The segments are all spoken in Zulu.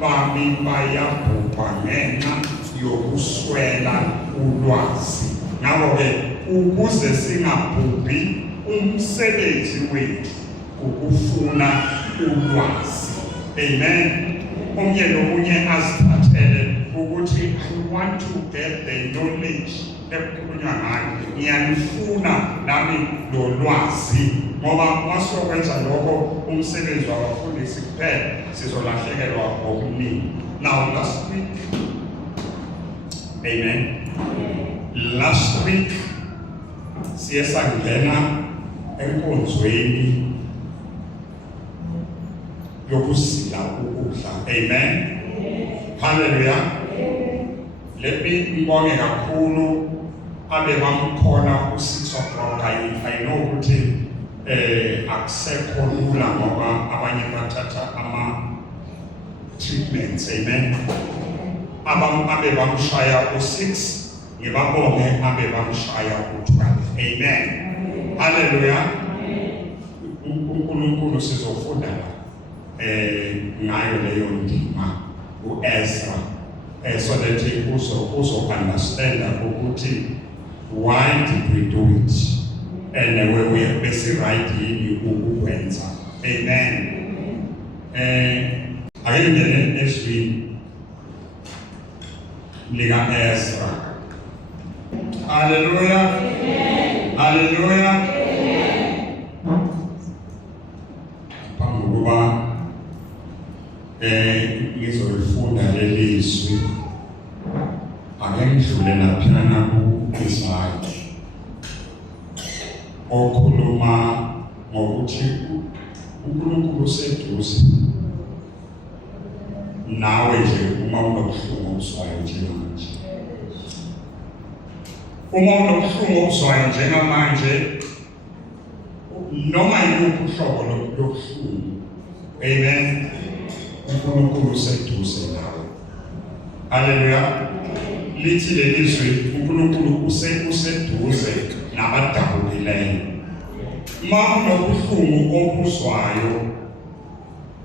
bami bayabhubha ngenxa yokuswela ulwazi. Ngakho-ke ukuze singabhubhi, umsebenzi wethu ukufuna ulwazi. Amen. Omnye nomunye azithathele ukuthi I want to get the knowledge ekukhulunywa ngayo. Ngiyalifuna nami lo lwazi, ngoba masokwenza lokho umsebenzi wabafundisi kuphela sizolahlekelwa okuningi. Now last week, amen. Last week siye sangena enkonzweni yokusila ukudla. Amen. Hallelujah. Let me ngibonge kakhulu abebamkhona u6 o'clock. I know ukuthi akusekho lula ngoba abanye bathatha ama treatments. Amen. Abebamshaya u6, ngibabonge abebamshaya u12. Amen. Hallelujah. uNkulunkulu sizofunda ngayo leyo ndima uEzra, so that uzo understand ukuthi why did we do it and we besi right yini ukwenza. Amen. Ayingene ezwini lika Ezra. Hallelujah. Amen. Hallelujah. Amen. Panguba ngizolifunda lelizwi akengidlule laphana ku-Isaiah okhuluma ngokuthi uNkulunkulu useduze nawe nje uma unobuhlungu obuzwayo njengamanje. Uma unobuhlungu obuzwayo njengamanje, noma yiluphi uhlobo lobuhlungu, amen, uNkulunkulu useduze nawe. Hallelujah. Lithi lelizwi uNkulunkulu useduze nabadabukileyo. Uma unobuhlungu obuzwayo,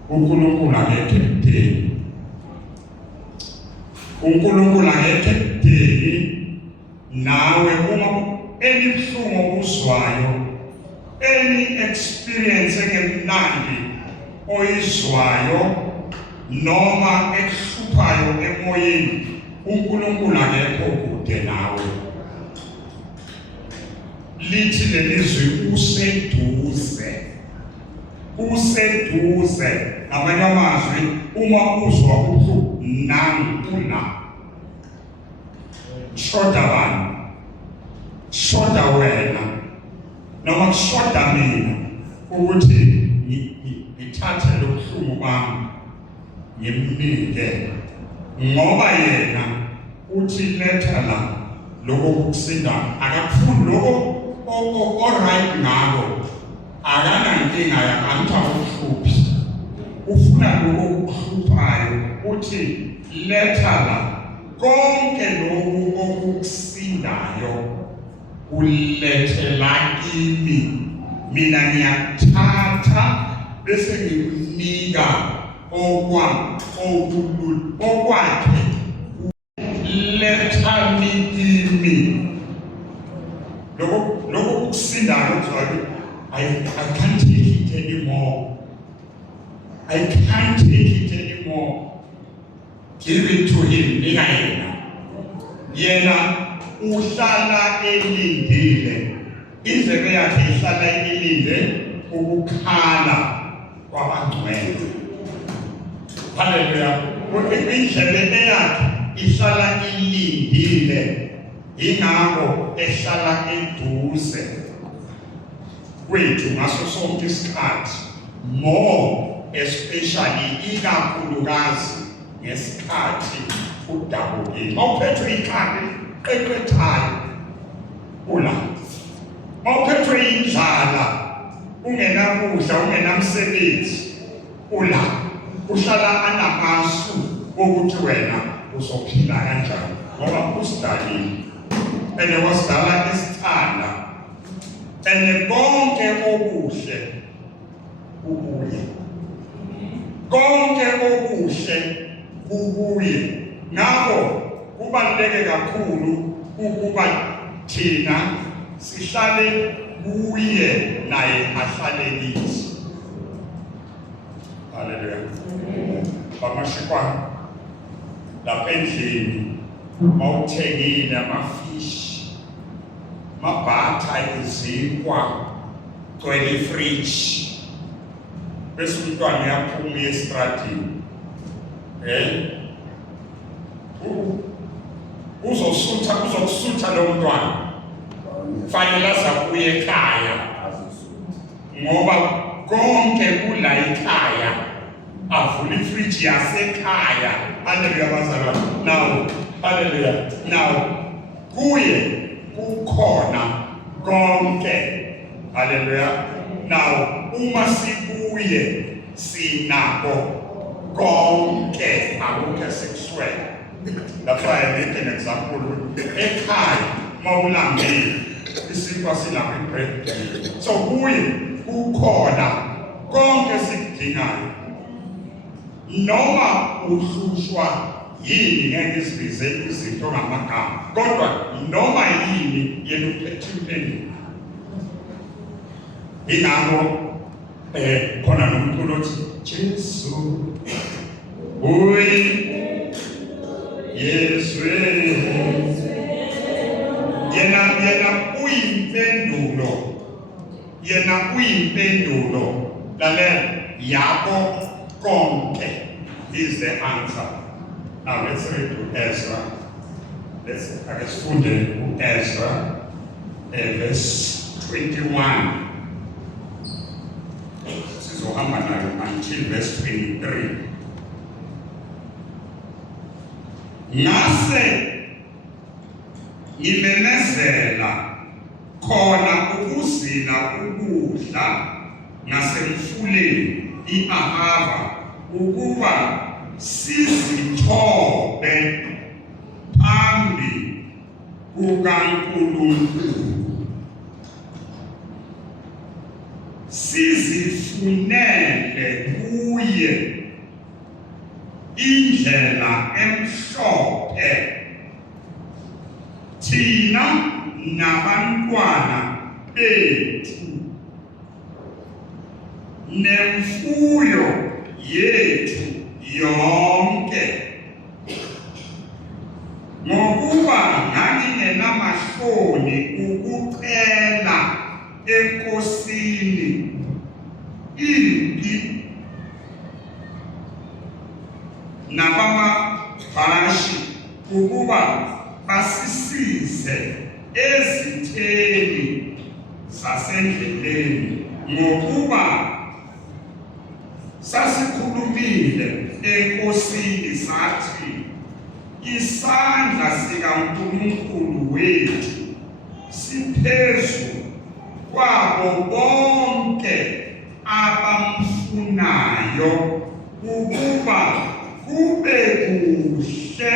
uNkulunkulu angekhe kudeli. uNkulunkulu angekhe kudeli nawe uma elibuhlungu obuzwayo, any experience engemnandi oyizwayo noma ekuhluphayo emoyeni, uNkulunkulu angekho kude nawe. Lithi lelizwi useduze. Useduze. Ngamanye amazwi, uma uzwa ubuhlungu nangula shoda bani, shoda wena, noma kushoda mina ukuthi ngithathe lo buhlungu bami ngimnike, ngoba yena uthi letha la lokho kukusinda, akakufuni lokho alright ngako, akanankinga akamthakuhluphi, ufuna lokho kuhluphayo, uthi letha la konke lokho okukusindayo ulethela kimi, mina ngiyathatha bese ngikunika okwakhe, letha kimi lokho kukusindayo uzwayo. I can't take it anymore. I can't take it anymore. Give it to him. Yena uhlala elindile, indlebe yakhe ihlala elinde ukukhala kwabangcwele. Hallelujah. Indlebe yakhe ihlala ilindile, ingakho ehlala eduze kwethu ngaso sonke isikhathi, more especially ikakhulukazi ngesikhathi udabukile. Mawuphethwe ikhanda eqethayo ula, mawuphethwe indlala, ungenakudla, ungenamsebenzi ula, uhlala anamasu ukuthi wena uzophila kanjani, ngoba usidalile ene wasidala isithanda, ene konke okuhle ubuye, konke okuhle kubuye. Ngakho kubaluleke kakhulu ukuba thina sihlale kuye naye ahlale kithi. Haleluya. Bamashikwana lapha endlini mawuthengile amafishi, mabhatha, izinkwa, gcwele ifriji, bese umntwana uyaphuma estradini. Uzokusutha lo mntwana, fanele azakuye ekhaya, ngoba konke kula ekhaya avula ifriji yasekhaya. Haleluya bazalwane. Now, haleluya. Now, kuye kukhona konke. Haleluya. Now, uma sikuye sinako konke, akukho sekuswela. That's why I make an example. Ekhaya mawulambile isinkwa silapha bread. So kuye kukhona konke sikudingayo. Noma uhlushwa yini ngeke isibize izinto ngamagama, kodwa noma yini yena uphethe impendulo. Ingakho khona nomculo othi Jesu uyi Yesu yena uyimpendulo, lalela yabo konke. Is the answer. Now let's read to Ezra. Let's put Ezra, verse 21. Until verse 23. Ngase ngimemezela khona ukuzila ukudla ngasemfuleni iAhava ukuba sizithobe phambi kukaNkulunkulu, sizifunele kuye indlela emhlophe, thina nabantwana bethu nemfuyo yethu yonke, ngokuba ngangingenamahloni ukucela enkosini impi nabamabhashi ukuba basisize ezitheni zasendleleni, ngokuba sasikhulumile enkosini sathi isandla sikaNkulunkulu wethu siphezu kwabo bonke abamfunayo, ukuba kube kuhle,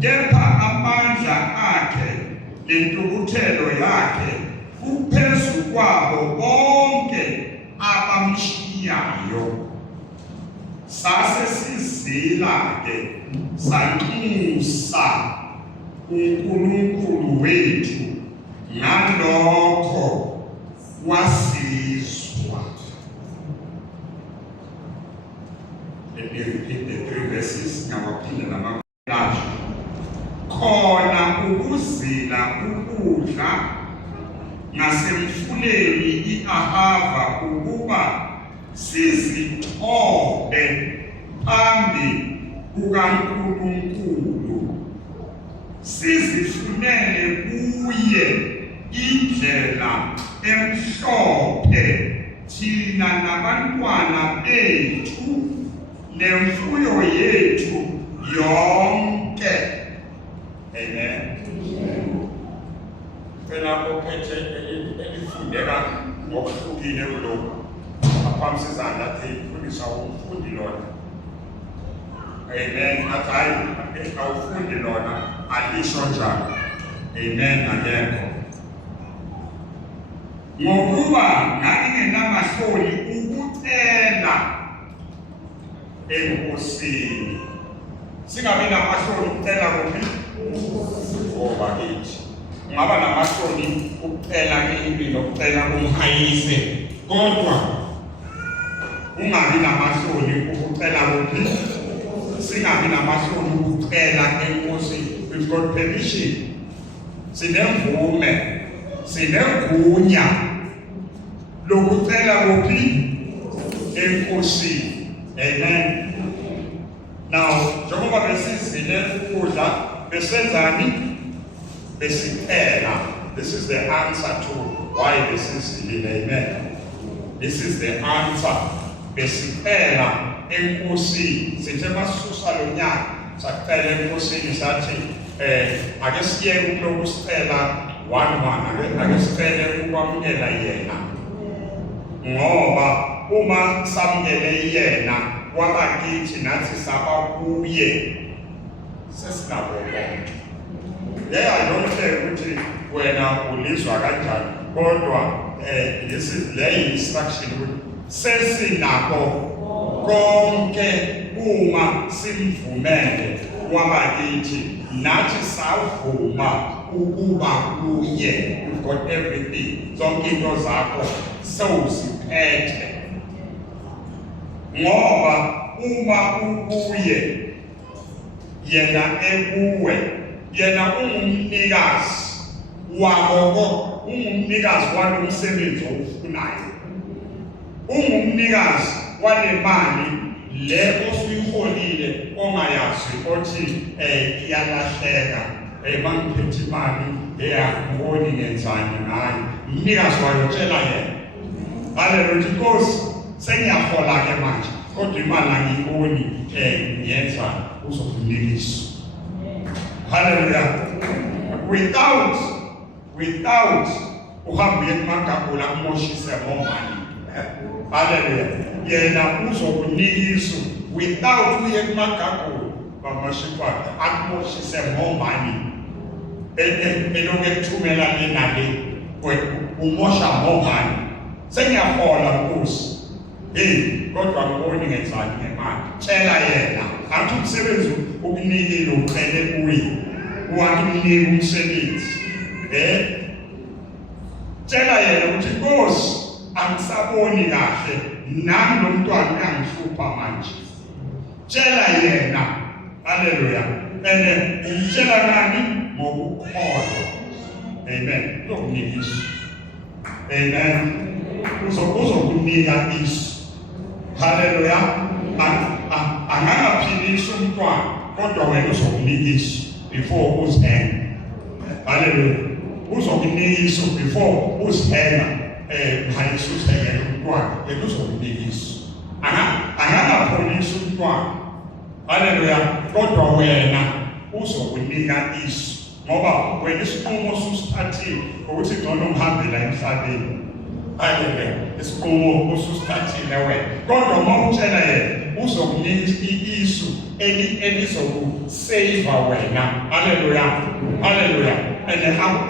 kepha amandla akhe nentukuthelo yakhe kuphezu kwabo bonke abamshiyayo. Sase sizila-ke sanxusa uNkulunkulu wethu, ngalokho wasizwa. Let me repeat the 3 verses. Ngawaphinde namakhulashi. Khona ukuzila ukudla ngasemfuleni iAhava ukuba sizithobe phambi kukaNkulunkulu, sizifunele kuye indlela emhlophe, thina nabantwana bethu nemfuyo yethu yonke. Amen. Phela ophethe elifundeka ngokuhlukile kulokho aphambi sezandla athi ifundisa umfundi lona. Amen. Hayi awufundi lona alisho njalo. Amen. Akekho. Ngokuba ngangingenamahloni ukucela enkosini. Singabi namahloni ukucela kuphi? Ngoba kithi ungaba namahloni ukucela impilo, ukucela umhayise, kodwa ungabi namahloni ukucela kuphi? Singabi namahloni ukucela enkosini. We've got permission, sinemvume, sinegunya lokucela kuphi? Enkosini. Amen. Now, njengoba besizile ukudla besenzani? Besicela. This is the answer to why besizile. Amen. This is the answer. Besicela enkosini. Sithe masusa lo nyaka sacela enkosini sathi ake siye kuloko sicela ake sicele ukwamukela yena, ngoba uma samukele yena kwabakithi nathi saba kuye sesinabo konke. Ayonhle ukuthi wena ulizwa kanjani, kodwa this is the instruction ukuthi sesinabo konke uma simvumele kwabakithi nathi savuma ukuba kuye. You've got everything, zonke into zakho sewuziphethe, ngoba uma ukuye yena ekuwe, yena ungumnikazi wako, ungumnikazi walo msebenzi ofunayo, ungumnikazi wale mali le osuyiholile ongayazi othi iyalahleka, mangiphethe imali eyakuboni ngenzani ngayo, umnikazi wayo tshela yena. Haleluya. Inkosi, sengiyahola ke manje, kodwa imali angiyiboni, ngiyenza uzokunikisa. Haleluya. Without uhambe emagabula kumoshise ngomani. Haleluya. Yena uzokunikisa without uye emagabula bamashikwa akumoshise ngomani. Elonge kuthumela lena le umosha ngomani. Sengiyahola Nkosi. Kodwa ngiboni ngenzani ngemali. Tshela yena. Athi umsebenzi ukunikile ucele kuye. Uwakunika umsebenzi. Tshela yena ukuthi Nkosi, angisaboni kahle, nami lo mntwana uyangihlupha manje. Tshela yena. Haleluya. Umtshela nani? Ngokukholwa. Amen. Uzokunikisa. Amen. Uzokunika isu. Haleluya. Angakaphilisa umntwana, kodwa wena uzokunikisa before uzihenge. Haleluya. Uzokunikisa before uzihenge. Mhayisi uzihengele umntwana, yena uzokunikisa. Angakapholisa umntwana. Haleluya. Kodwa wena uzokunika isu, ngoba wena isinqumo ususithathile ukuthi ngcono ngihambela emhlabeni. Haleluya. Isinqumo ususithathile wena, kodwa uma utshela yena uzokunika isu elizokusave wena. Haleluya. Haleluya.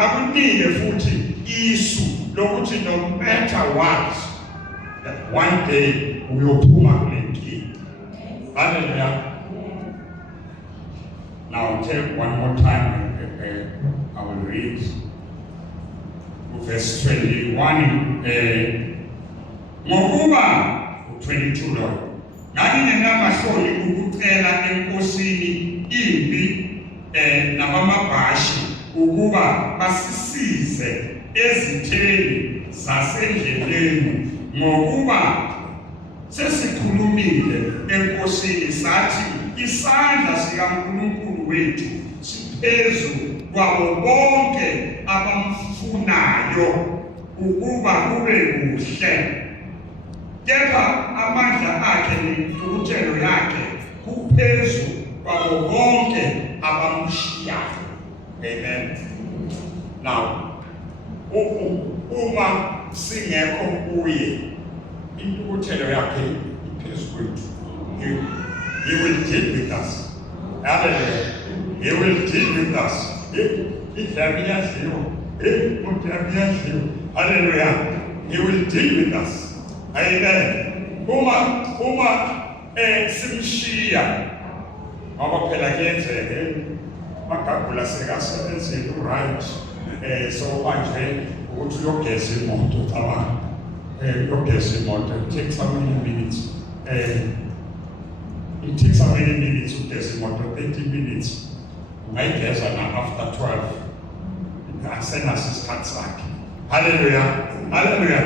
Akunike futhi isu lokuthi no matter what, that one day uyophuma kule nkinga. Haleluya. Now I'll take one more time. I will read verse 21. Ngokuba 22 lo ngingenamahloni ukucela enkosini impi nabamabhashi ukuba basisize ezitheni zasendleleni, ngokuba sesikhulumile enkosini sathi isandla sikaNkulunkulu wethu siphezu kwabo bonke abamfunayo ukuba kube kuhle, kepha amandla akhe nentukuthelo yakhe kuphezu kwabo bonke abamshiyayo. Amen. Now, uma singekho kuye, intukuthelo yakhe iphezu kwethu. He will deal with us. Hallelujah. He will deal with us. Hallelujah. He will deal with us. Amen. Uma simshiya ngoba phela kuyenzeka magagula sekasebenzile right so manje ukuthi uyogeza imoto cabanga uyogeza imoto it takes how many minutes it takes how many minutes ugeza imoto 30 minutes ungayigeza na after 12 asenaso isikhathi sakhe haleluya haleluya